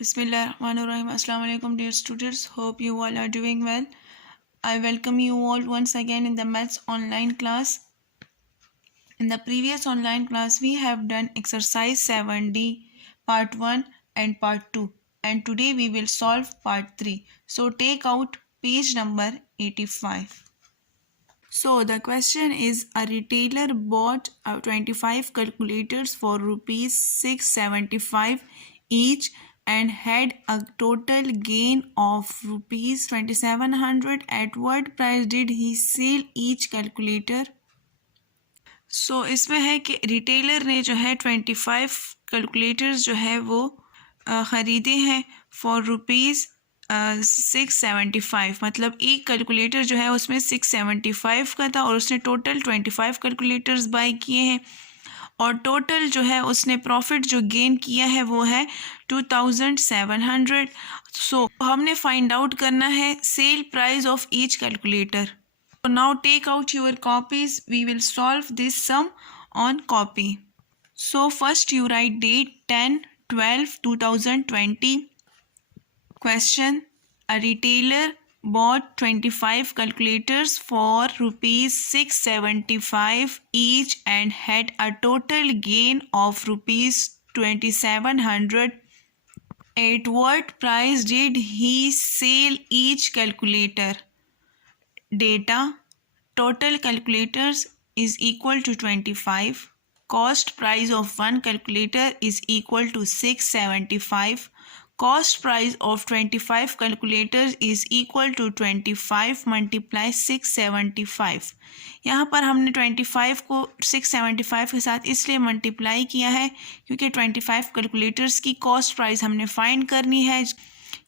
Bismillahirrahmanirrahim. Assalamu alaikum dear students. Hope you all are doing well. I welcome you all once again in the maths online class. In the previous online class we have done exercise 7D part 1 and part 2, and today we will solve part 3. So take out page number 85. So the question is, a retailer bought 25 calculators for rupees 675 each and had a total gain of rupees 2700. At what price did he sell each calculator? So इसमें है कि retailer ने जो है 25 calculators जो है वो ख़रीदे हैं फॉर रुपीज़ 675. मतलब एक कैलकुलेटर जो है उसमें 675 का था और उसने टोटल 25 कैलकुलेटर्स बाय किए हैं, और टोटल जो है उसने प्रॉफिट जो गेन किया है वो है 2700. सो हमने फाइंड आउट करना है sale price of each calculator. So now take out your copies. We will solve this sum on copy. So first you write date 10/12/2020. Question: a retailer bought 25 calculators for rupees 675 each and had a total gain of rupees 2700. At what price did he sell each calculator? Data: total calculators is equal to 25. Cost price of one calculator is equal to 675. Cost price of 25 calculators is equal to 25 multiply 675. यहाँ पर हमने 25 को 675 के साथ इसलिए multiply किया है क्योंकि 25 कैलकुलेटर्स की कॉस्ट प्राइस हमने फाइंड करनी है,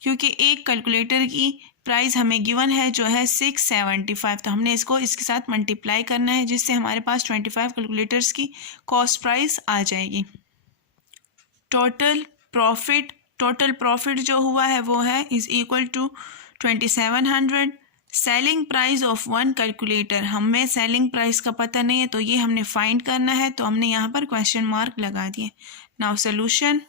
क्योंकि एक कैलकुलेटर की प्राइस हमें गिवन है जो है 675, तो हमने इसको इसके साथ मल्टीप्लाई करना है जिससे हमारे पास 25 कैलकुलेटर्स की कॉस्ट प्राइस आ जाएगी. टोटल प्रॉफिट जो हुआ है वो है is equal to 2700. Selling price of one calculator, हमें सेलिंग प्राइस का पता नहीं है तो ये हमने फाइंड करना है, तो हमने यहाँ पर क्वेश्चन मार्क लगा दिए. Now solution.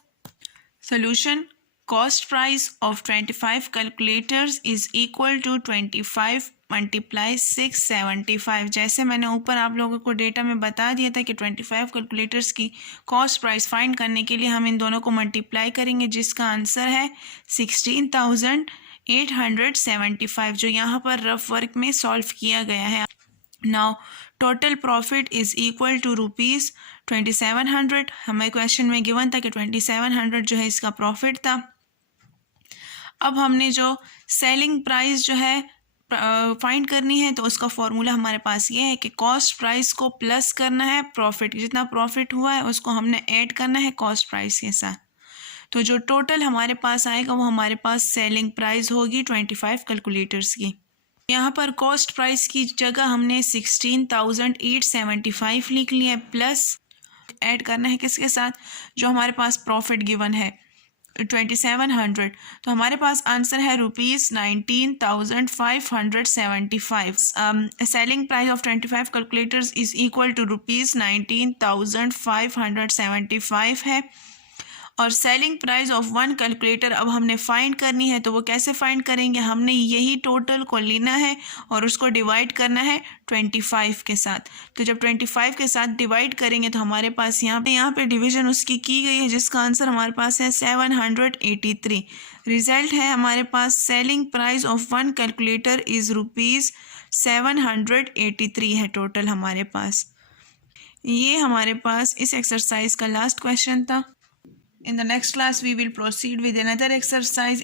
Cost price of 25 calculators is equal to 25 multiply 675. जैसे मैंने ऊपर आप लोगों को डेटा में बता दिया था कि 25 कैलकुलेटर्स की कॉस्ट प्राइस फाइंड करने के लिए हम इन दोनों को मल्टीप्लाई करेंगे, जिसका आंसर है 16,875, जो यहाँ पर रफ वर्क में सॉल्व किया गया है. Now total profit is equal to rupees 2700. हमें क्वेश्चन में गिवन था कि 2700 जो है इसका प्रॉफिट था. अब हमने जो सेलिंग प्राइस जो है फाइंड करनी है, तो उसका फॉर्मूला हमारे पास ये है कि कॉस्ट प्राइस को प्लस करना है प्रॉफिट, जितना प्रॉफिट हुआ है उसको हमने ऐड करना है कॉस्ट प्राइस के साथ. तो जो टोटल हमारे पास आएगा वो हमारे पास सेलिंग प्राइस होगी 25 कैलकुलेटर्स की. यहाँ पर कॉस्ट प्राइस की जगह हमने 16,875 लिख लिया है, प्लस ऐड करना है किसके साथ, जो हमारे पास प्रॉफिट गिवन है 2700. तो हमारे पास आंसर है rupees 19,575. Selling price of 25 calculators is equal to rupees 19,575 है, और selling price of one calculator अब हमने फाइंड करनी है. तो वो कैसे फाइंड करेंगे, हमने यही टोटल को लेना है और उसको डिवाइड करना है 25 के साथ. तो जब 25 के साथ डिवाइड करेंगे तो हमारे पास यहाँ पे डिवीजन उसकी की गई है, जिसका आंसर हमारे पास है 783. रिजल्ट है हमारे पास selling price of one calculator is rupees 783 है टोटल हमारे पास. ये हमारे पास इस एक्सरसाइज का लास्ट क्वेश्चन था. In the next class, we will proceed with another exercise